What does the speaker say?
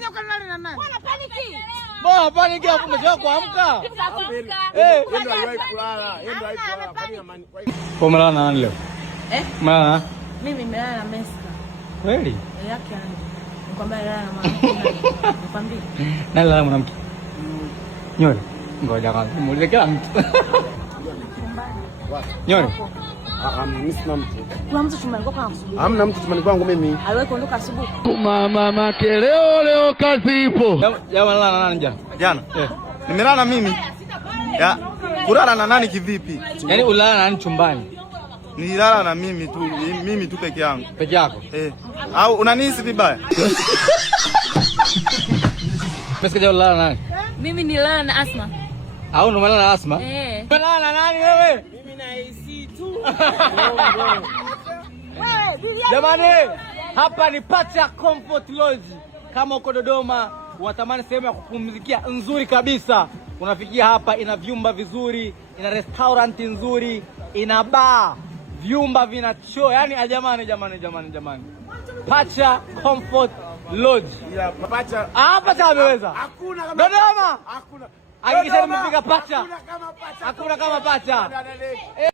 Mbona paniki? Mbona paniki hapo umetoka kuamka? Ndio aliwahi kulala. Ndio aliwahi kulala. Kwa mlala na nani leo? Mama. Mimi nimelala na Meska. Kweli? Yake yani. Nikwambia lala na mama. Nikwambia. Nani lala mwanamke? Nyore. Ngoja kwanza muulize kila mtu. Nyore. Mimi sina mtu. Kuna mtu chumbani kwako anakusubiri. Hamna mtu chumbani kwangu mimi. Aliwahi kuondoka asubuhi. Mama leo kazi ipo. Jamaa lala na nani jana? Jana? Nimelala na mimi. Ya, kulala na nani kivipi? Yaani ulala na nani chumbani? Nilala na mimi tu peke yangu. Peke yako? Au unanihisi vibaya? Umesikia ulala na nani? Mimi nilala na Asma. Au umelala na Asma? Umelala na nani wewe? Mimi na AC tu. Jamani, hapa ni Pacha Comfort Lodge. Kama uko Dodoma, unatamani sehemu ya kupumzikia nzuri kabisa, unafikia hapa. Ina vyumba vizuri, ina restaurant nzuri, ina bar, vyumba vina choo. Yaani jamani. Pacha Comfort Lodge. Pacha. Pacha ameweza. Hakuna kama Dodoma. Hakuna. Hakikisha nimefika Pacha. Hakuna kama Pacha. Hakuna kama Pacha.